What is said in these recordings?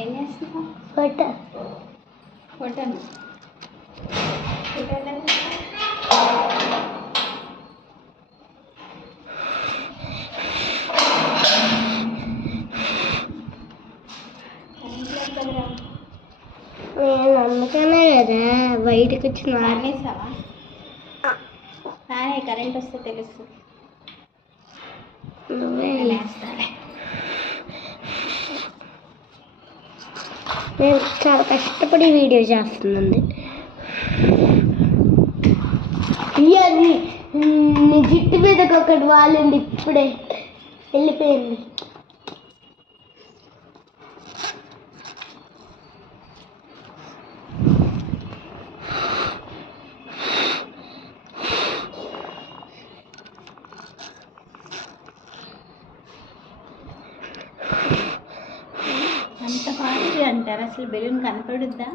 ఏం చేస్తున్నావు? ఫోటో ఫోటోను ఫోటోలో నేను అందుకనే కదా బయటకు వచ్చిన మానేసావా? కానీ కరెంట్ వస్తే తెలుస్తుంది. నువ్వే వేస్తాలే. నేను చాలా కష్టపడి వీడియో చేస్తున్నాను. నీ జిట్టు మీదకి ఒకటి వాళ్ళండి, ఇప్పుడే వెళ్ళిపోయింది. అంత ఫాస్ట్ అంటారు. అసలు బెలూన్ కనపడుద్దా?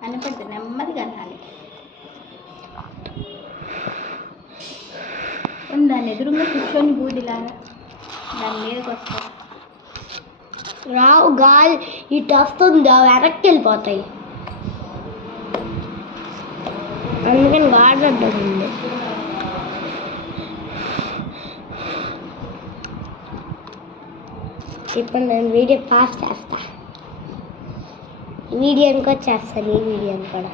కనపడుతుంది. నెమ్మది కనాలి. దాన్ని ఎదురుగా కూర్చొని బూదిలాగా దాని మీదకి వస్తాయి. రావు, గాలి ఇటు వస్తుంది, వెనక్కి వెళ్ళిపోతాయి. అందుకని వాడడం ఉంది. ఇప్పుడు నేను వీడియో పాస్ చేస్తా. ఈ వీడియోని కూడా చేస్తాను, ఈ వీడియోని కూడా.